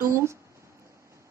2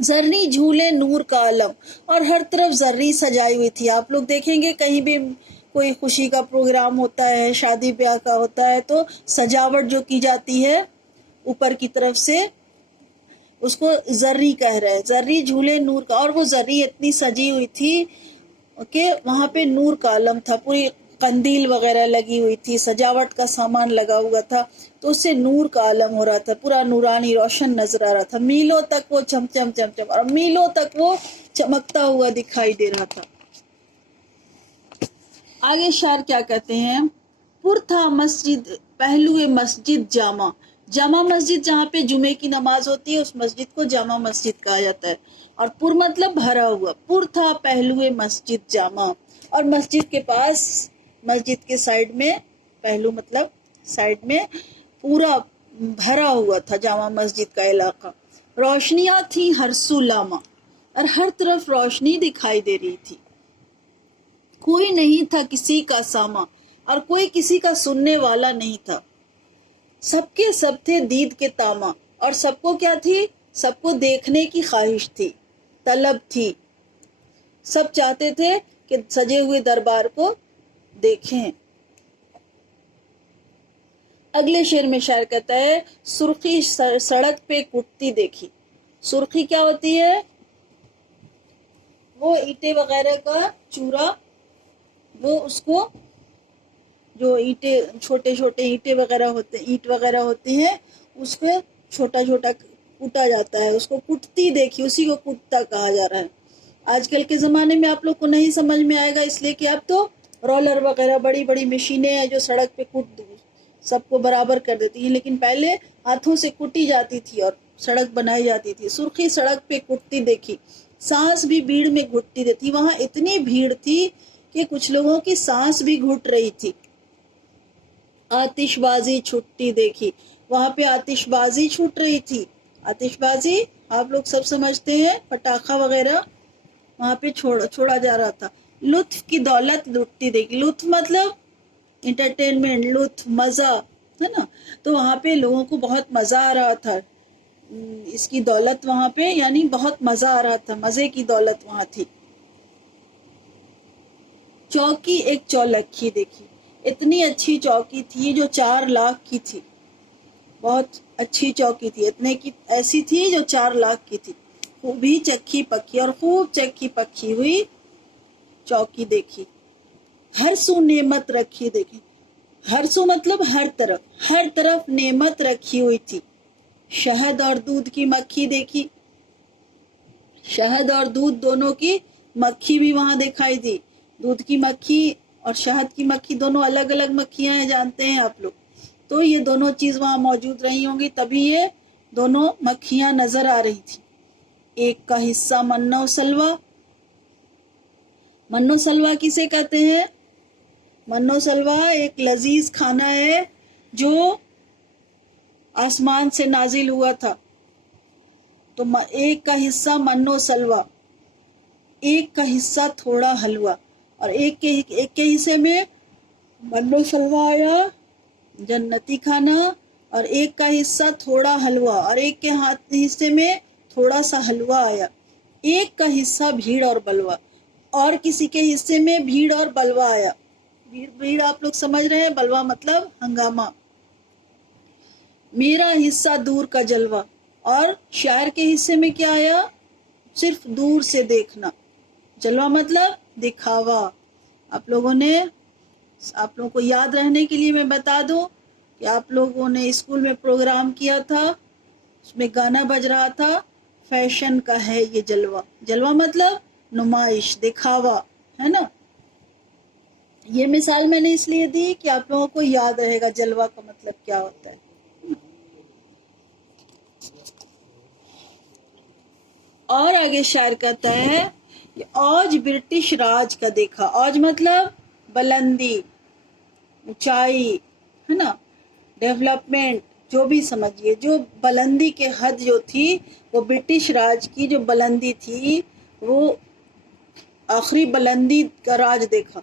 زرنی جھولے نور کا علم، اور ہر طرف زرنی سجائی ہوئی تھی. آپ لوگ دیکھیں گے کہیں بھی کوئی خوشی کا پروگرام ہوتا ہے، شادی بیاہ کا ہوتا ہے، تو سجاوٹ جو کی جاتی ہے اوپر کی طرف سے اس کو زرنی کہہ رہے ہیں. زرنی جھولے نور کا، اور وہ زرنی اتنی سجی ہوئی تھی کہ وہاں پہ نور کا علم تھا، پوری قندیل وغیرہ لگی ہوئی تھی، سجاوٹ کا سامان لگا ہوا تھا، تو اس سے نور کا عالم ہو رہا تھا، پورا نورانی روشن نظر آ رہا تھا. میلوں تک وہ چم چم چم چم، اور میلوں تک وہ چمکتا ہوا دکھائی دے رہا تھا. آگے شاعر کیا کہتے ہیں؟ پر تھا مسجد پہلوئے مسجد جامع. جامع مسجد جہاں پہ جمعے کی نماز ہوتی ہے اس مسجد کو جامع مسجد کہا جاتا ہے. اور پر مطلب بھرا ہوا. پر تھا پہلوئے مسجد جامع، اور مسجد کے پاس، مسجد کے سائیڈ میں، پہلو مطلب سائیڈ میں، پورا بھرا ہوا تھا جامع مسجد کا علاقہ. روشنیاں تھیں ہر سو لامہ، اور ہر طرف روشنی دکھائی دے رہی تھی. کوئی نہیں تھا کسی کا سامع، اور کوئی کسی کا سننے والا نہیں تھا. سب کے سب تھے دید کے تامہ، اور سب کو کیا تھی؟ سب کو دیکھنے کی خواہش تھی، طلب تھی. سب چاہتے تھے کہ سجے ہوئے دربار کو دیکھیں. اگلے شعر میں شاعر کہتا ہے سرخی سڑک پہ کٹتی دیکھی. سرخی کیا ہوتی ہے؟ وہ اینٹیں وغیرہ کا چورا، وہ اس کو جو اینٹیں چھوٹے چھوٹے اینٹیں وغیرہ ہوتے، اینٹ وغیرہ ہوتی ہیں، اس پہ چھوٹا چھوٹا کوٹا جاتا ہے، اس کو کٹتی دیکھی، اسی کو کٹتا کہا جا رہا ہے. آج کل کے زمانے میں آپ لوگ کو نہیں سمجھ میں آئے گا، اس لیے کہ اب تو رولر وغیرہ بڑی بڑی مشینیں ہیں جو سڑک پہ کٹ سب کو برابر کر دیتی ہیں، لیکن پہلے ہاتھوں سے کٹی جاتی تھی اور سڑک بنائی جاتی تھی. سرخی سڑک پہ کٹتی دیکھی، سانس بھی بھیڑ میں گھٹتی دیتی. وہاں اتنی بھیڑ تھی کہ کچھ لوگوں کی سانس بھی گھٹ رہی تھی. آتش بازی چھٹتی دیکھی، وہاں پہ آتش بازی چھوٹ رہی تھی. آتش بازی آپ لوگ سب سمجھتے ہیں، پٹاخہ وغیرہ وہاں پہ چھوڑا جا رہا تھا. لطف کی دولت لٹتی دیکھی. لطف مطلب انٹرٹینمنٹ، لطف، مزہ ہے نا. تو وہاں پہ لوگوں کو بہت مزہ آ رہا تھا. اس کی دولت وہاں پہ یعنی بہت مزہ آ رہا تھا، مزے کی دولت وہاں تھی. چوکی ایک چولکھی دیکھی. اتنی اچھی چوکی تھی جو 4 لاکھ کی تھی. بہت اچھی چوکی تھی، اتنے کی ایسی تھی جو 4 لاکھ کی تھی. خوب ہی چکی پکی، اور خوب چکی پکی ہوئی چوکی دیکھی. ہر سو نعمت رکھی دیکھی. ہر سو مطلب ہر طرف نعمت رکھی ہوئی تھی. شہد اور دودھ کی مکھی دیکھی. شہد اور دودھ دونوں کی مکھی بھی وہاں دکھائی دی. دودھ کی مکھی اور شہد کی مکھی دونوں الگ الگ مکھیاں ہیں، جانتے ہیں آپ لوگ. تو یہ دونوں چیز وہاں موجود رہی ہوں گی، تبھی یہ دونوں مکھیاں نظر آ رہی تھی. ایک کا حصہ منو سلوا. منو سلوا کسے کہتے ہیں؟ منو سلوا ایک لذیذ کھانا ہے جو آسمان سے نازل ہوا تھا. تو ایک کا حصہ منو سلوا، ایک کا حصہ تھوڑا حلوہ. اور ایک کے حصے میں منو سلوا آیا، جنتی کھانا، اور ایک کا حصہ تھوڑا حلوہ، اور ایک کے حصے میں تھوڑا سا حلوہ آیا. ایک کا حصہ بھیڑ اور بلوا، اور کسی کے حصے میں بھیڑ اور بلوا آیا. بھیڑ آپ لوگ سمجھ رہے ہیں، بلوا مطلب ہنگامہ. میرا حصہ دور کا جلوہ، اور شاعر کے حصے میں کیا آیا؟ صرف دور سے دیکھنا. جلوہ مطلب دکھاوا. آپ لوگوں کو یاد رہنے کے لیے میں بتا دوں کہ آپ لوگوں نے اسکول میں پروگرام کیا تھا، اس میں گانا بج رہا تھا، فیشن کا ہے یہ جلوہ. جلوہ مطلب نمائش، دکھاوا، ہے نا. یہ مثال میں نے اس لیے دی کہ آپ لوگوں کو یاد رہے گا جلوہ کا مطلب کیا ہوتا ہے. اور آگے شاعر کہتا ہے کہ اوج برٹش راج کا دیکھا. اوج مطلب بلندی، اونچائی، ہے نا، ڈیولپمنٹ، جو بھی سمجھیے. جو بلندی کے حد جو تھی وہ برٹش راج کی جو بلندی تھی، وہ آخری بلندی کا راج دیکھا.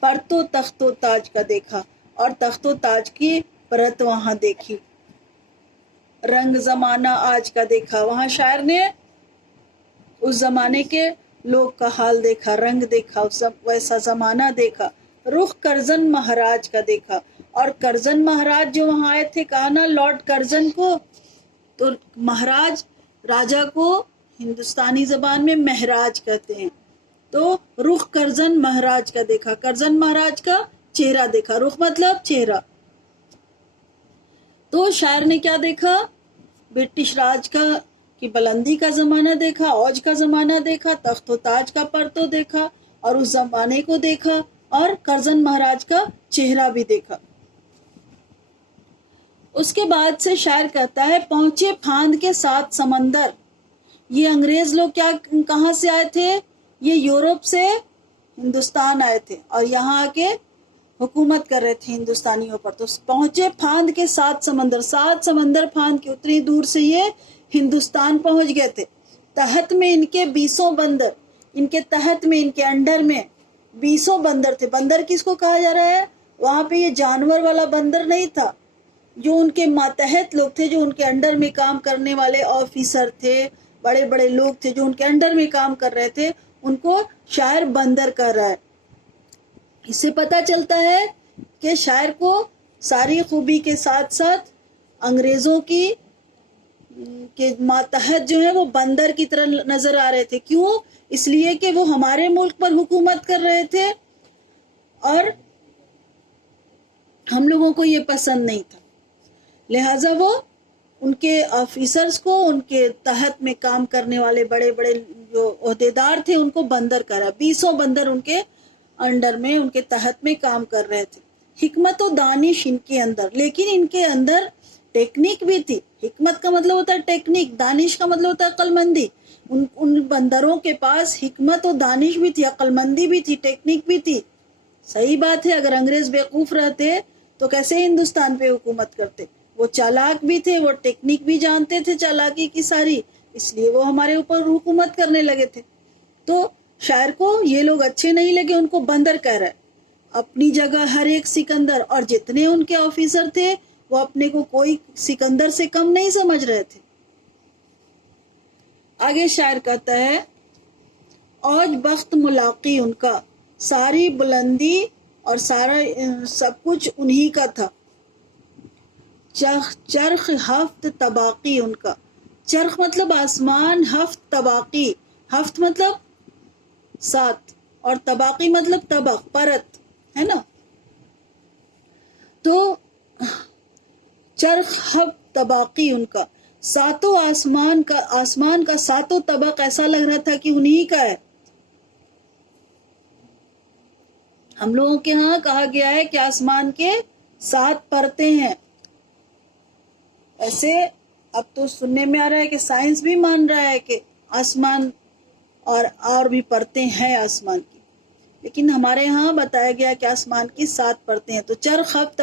پر تو تخت و تاج کا دیکھا، اور تخت و تاج کی پرت وہاں دیکھی. رنگ زمانہ آج کا دیکھا. وہاں شاعر نے اس زمانے کے لوگ کا حال دیکھا، رنگ دیکھا، ویسا زمانہ دیکھا، رخ کرزن مہاراج کا دیکھا. اور کرزن مہاراج جو وہاں آئے تھے، کہا نا لارڈ کرزن کو، تو مہاراج راجا کو ہندوستانی زبان میں مہراج کہتے ہیں. تو رخ کرزن مہاراج کا دیکھا، کرزن مہاراج کا چہرہ دیکھا، رخ مطلب چہرہ. تو شاعر نے کیا دیکھا؟ برٹش راج کی بلندی کا زمانہ دیکھا، اوج کا زمانہ دیکھا، تخت و تاج کا پرتو دیکھا، اور اس زمانے کو دیکھا، اور کرزن مہاراج کا چہرہ بھی دیکھا. اس کے بعد سے شاعر کہتا ہے پہنچے پھاند کے 7 سمندر. یہ انگریز لوگ کہاں سے آئے تھے؟ یہ یورپ سے ہندوستان آئے تھے اور یہاں آ کے حکومت کر رہے تھے ہندوستانیوں پر. تو پہنچے پھاند کے 7 سمندر، 7 سمندر پھاند کے، اتنی دور سے یہ ہندوستان پہنچ گئے تھے. تحت میں ان کے 20 بندر، ان کے تحت میں، ان کے انڈر میں 20 بندر تھے. بندر کس کو کہا جا رہا ہے؟ وہاں پہ یہ جانور والا بندر نہیں تھا، جو ان کے ماتحت لوگ تھے، جو ان کے انڈر میں کام کرنے والے آفیسر تھے، بڑے بڑے لوگ تھے جو ان کے انڈر میں کام کر رہے تھے، ان کو شاعر بندر کر رہا ہے. اس سے پتہ چلتا ہے کہ شاعر کو ساری خوبی کے ساتھ ساتھ انگریزوں کے ماتحت جو ہیں وہ بندر کی طرح نظر آ رہے تھے. کیوں؟ اس لیے کہ وہ ہمارے ملک پر حکومت کر رہے تھے اور ہم لوگوں کو یہ پسند نہیں تھا. لہٰذا وہ ان کے آفیسرز کو، ان کے تحت میں کام کرنے والے بڑے بڑے جو عہدیدار تھے، ان کو بندر کرا. 20 بندر ان کے انڈر میں، ان کے تحت میں کام کر رہے تھے. حکمت و دانش ان کے اندر، لیکن ان کے اندر ٹیکنیک بھی تھی. حکمت کا مطلب ہوتا ہے ٹیکنیک، دانش کا مطلب ہوتا ہے عقل مندی. ان بندروں کے پاس حکمت و دانش بھی تھی، عقل مندی بھی تھی، ٹیکنیک بھی تھی. صحیح بات ہے، اگر انگریز بیوقوف رہتے تو کیسے ہندوستان پہ حکومت کرتے؟ وہ چالاک بھی تھے، وہ ٹیکنیک بھی جانتے تھے چالاکی کی ساری، اس لیے وہ ہمارے اوپر حکومت کرنے لگے تھے. تو شاعر کو یہ لوگ اچھے نہیں لگے، ان کو بندر کہہ رہا ہے. اپنی جگہ ہر ایک سکندر، اور جتنے ان کے آفیسر تھے وہ اپنے کو کوئی سکندر سے کم نہیں سمجھ رہے تھے. آگے شاعر کہتا ہے اوج بخت ملاقی ان کا، ساری بلندی اور سارا سب کچھ انہی کا تھا. چرخ ہفت طباقی ان کا، چرخ مطلب آسمان، ہفت طباقی، ہفت مطلب 7 اور طباقی مطلب طبق، پرت ہے نا. تو چرخ ہفت طباقی ان کا، آسمان کا 7 طبق ایسا لگ رہا تھا کہ انہی کا ہے. ہم لوگوں کے ہاں کہا گیا ہے کہ آسمان کے 7 پرتیں ہیں. ایسے اب تو سننے میں آ رہا ہے کہ سائنس بھی مان رہا ہے کہ آسمان اور بھی پرتیں ہیں آسمان کی، لیکن ہمارے ہاں بتایا گیا کہ آسمان کی 7 پرتیں ہیں. تو چرخ ہفت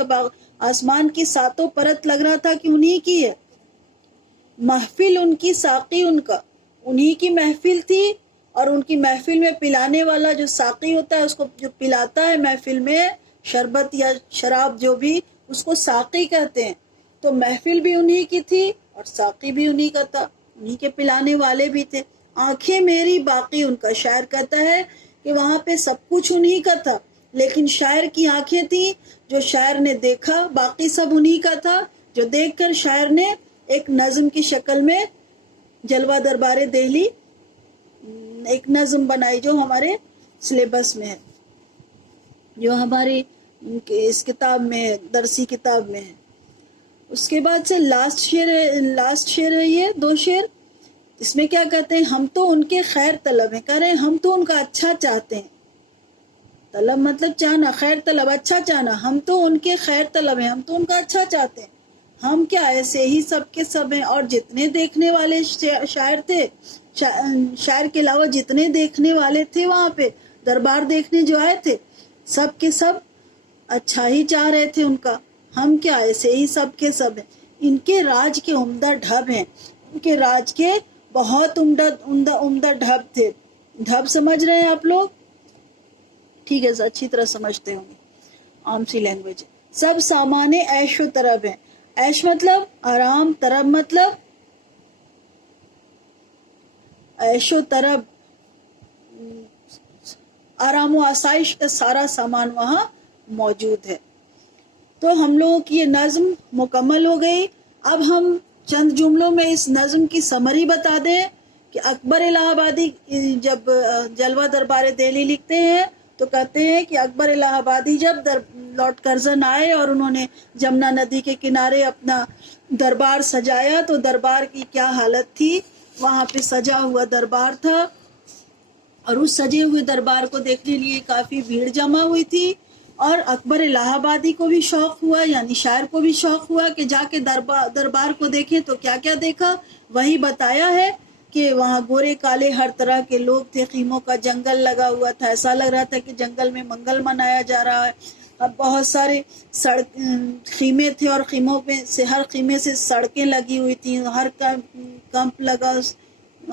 آسمان کی 7 پرت لگ رہا تھا کہ انہی کی ہے. محفل ان کی ساقی ان کا، انہی کی محفل تھی، اور ان کی محفل میں پلانے والا جو ساقی ہوتا ہے، اس کو جو پلاتا ہے محفل میں شربت یا شراب جو بھی، اس کو ساقی کہتے ہیں. تو محفل بھی انہی کی تھی اور ساقی بھی انہی کا تھا، انہی کے پلانے والے بھی تھے. آنکھیں میری باقی ان کا، شاعر کہتا ہے کہ وہاں پہ سب کچھ انہی کا تھا، لیکن شاعر کی آنکھیں تھیں، جو شاعر نے دیکھا باقی سب انہی کا تھا، جو دیکھ کر شاعر نے ایک نظم کی شکل میں جلوہ دربار دہلی ایک نظم بنائی، جو ہمارے سلیبس میں ہے، جو ہماری اس کتاب میں ہے، درسی کتاب میں ہے. اس کے بعد سے لاسٹ شعر ہے یہ 2 شعر. اس میں کیا کہتے ہیں؟ ہم تو ان کے خیر طلب ہیں، کہہ رہے ہیں ہم تو ان کا اچھا چاہتے ہیں. طلب مطلب چاہنا، خیر طلب اچھا چاہنا. ہم تو ان کے خیر طلب ہیں، ہم تو ان کا اچھا چاہتے ہیں. ہم کیا ایسے ہی سب کے سب ہیں. اور جتنے دیکھنے والے شاعر تھے، شاعر کے علاوہ جتنے دیکھنے والے تھے وہاں پہ دربار دیکھنے جو آئے تھے، سب کے سب اچھا ہی چاہ رہے تھے ان کا. ہم کیا ایسے ہی سب کے سب ہیں. ان کے راج کے عمدہ ڈھب ہیں، ان کے راج کے بہت عمدہ ڈھب تھے. ڈھب سمجھ رہے ہیں آپ لوگ؟ ٹھیک ہے، اچھی طرح سمجھتے ہوں گے، عام سی لینگویج. سب سامان عیش و طرب ہیں. عیش مطلب آرام، طرب مطلب عیش و طرب، آرام و آسائش کا سارا سامان وہاں موجود ہے۔ تو ہم لوگوں کی یہ نظم مکمل ہو گئی۔ اب ہم چند جملوں میں اس نظم کی سمری بتا دیں کہ اکبر الہ آبادی جب جلوہ دربار دہلی لکھتے ہیں تو کہتے ہیں کہ اکبر الہ آبادی جب لارڈ کرزن آئے اور انہوں نے جمنا ندی کے کنارے اپنا دربار سجایا تو دربار کی کیا حالت تھی، وہاں پہ سجا ہوا دربار تھا اور اس سجے ہوئے دربار کو دیکھنے لیے کافی بھیڑ جمع ہوئی تھی، اور اکبر الہ آبادی کو بھی شوق ہوا، یعنی شاعر کو بھی شوق ہوا کہ جا کے دربار کو دیکھیں تو کیا کیا دیکھا، وہی بتایا ہے کہ وہاں گورے کالے ہر طرح کے لوگ تھے، خیموں کا جنگل لگا ہوا تھا، ایسا لگ رہا تھا کہ جنگل میں منگل منایا جا رہا ہے۔ اب بہت سارے خیمے تھے اور خیموں پہ سے ہر خیمے سے سڑکیں لگی ہوئی تھیں، ہر کمپ لگا،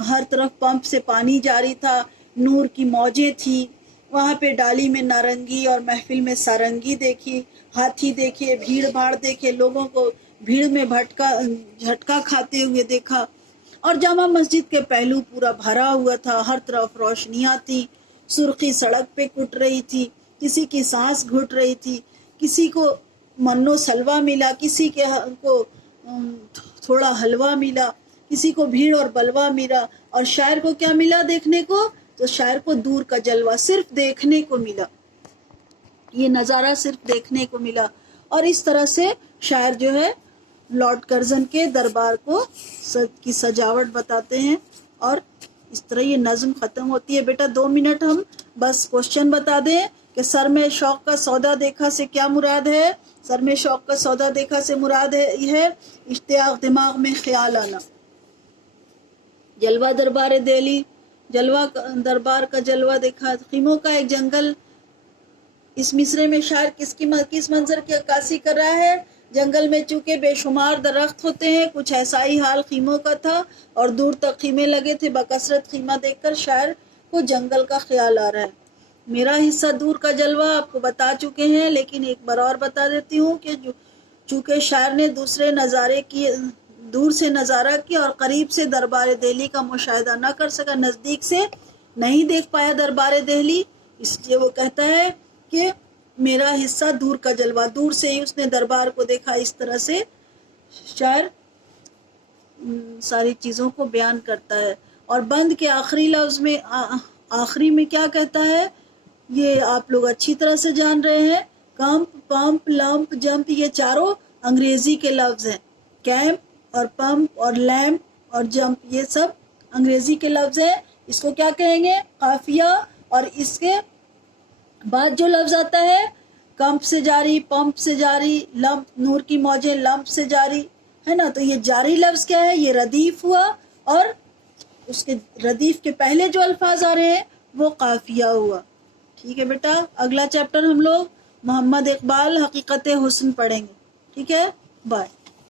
ہر طرف پمپ سے پانی جاری تھا، نور کی موجیں تھی، وہاں پہ ڈالی میں نارنگی اور محفل میں سارنگی دیکھی، ہاتھی دیکھے، بھیڑ بھاڑ دیکھے، لوگوں کو بھیڑ میں جھٹکا کھاتے ہوئے دیکھا، اور جامع مسجد کے پہلو پورا بھرا ہوا تھا، ہر طرف روشنیاں تھیں، سرخی سڑک پہ کٹ رہی تھی، کسی کی سانس گھٹ رہی تھی، کسی کو منو سلوا ملا، کسی کو تھوڑا حلوہ ملا، کسی کو بھیڑ اور بلوا ملا، اور شاعر کو کیا ملا دیکھنے کو؟ تو شاعر کو دور کا جلوہ صرف دیکھنے کو ملا، یہ نظارہ صرف دیکھنے کو ملا۔ اور اس طرح سے شاعر جو ہے لارڈ کرزن کے دربار کو کی سجاوٹ بتاتے ہیں، اور اس طرح یہ نظم ختم ہوتی ہے۔ بیٹا 2 منٹ ہم بس کوشچن بتا دیں کہ سر میں شوق کا سودا دیکھا سے کیا مراد ہے؟ سر میں شوق کا سودا دیکھا سے مراد ہے یہ ہے اشتیاق، دماغ میں خیال آنا۔ جلوہ دربار دہلی، دربار کا جلوہ دیکھا، خیموں کا ایک جنگل۔ اس مصرے میں شاعر کس منظر کی عکاسی کر رہا ہے؟ جنگل میں چونکہ بے شمار درخت ہوتے ہیں، کچھ ایسا ہی حال خیموں کا تھا اور دور تک خیمے لگے تھے، بکثرت خیمہ دیکھ کر شاعر کو جنگل کا خیال آ رہا ہے۔ میرا حصہ دور کا جلوہ آپ کو بتا چکے ہیں، لیکن ایک بار اور بتا دیتی ہوں کہ چونکہ شاعر نے دور سے نظارہ کیا اور قریب سے دربار دہلی کا مشاہدہ نہ کر سکا، نزدیک سے نہیں دیکھ پایا دربار دہلی، اس لیے وہ کہتا ہے کہ میرا حصہ دور کا جلوہ، دور سے ہی اس نے دربار کو دیکھا۔ اس طرح سے شاعر ساری چیزوں کو بیان کرتا ہے۔ اور بند کے آخری لفظ میں آخری میں کیا کہتا ہے یہ آپ لوگ اچھی طرح سے جان رہے ہیں۔ کمپ، پمپ، لمپ، جمپ، یہ چاروں انگریزی کے لفظ ہیں۔ کیمپ اور پمپ اور لیمپ اور جمپ یہ سب انگریزی کے لفظ ہیں۔ اس کو کیا کہیں گے؟ قافیہ۔ اور اس کے بعد جو لفظ آتا ہے کمپ سے جاری، پمپ سے جاری، لمپ، نور کی موجیں لمپ سے جاری ہے نا، تو یہ جاری لفظ کیا ہے؟ یہ ردیف ہوا، اور اس کے ردیف کے پہلے جو الفاظ آ رہے ہیں وہ قافیہ ہوا۔ ٹھیک ہے بیٹا، اگلا چیپٹر ہم لوگ محمد اقبال حقیقت حسن پڑھیں گے۔ ٹھیک ہے، بائے۔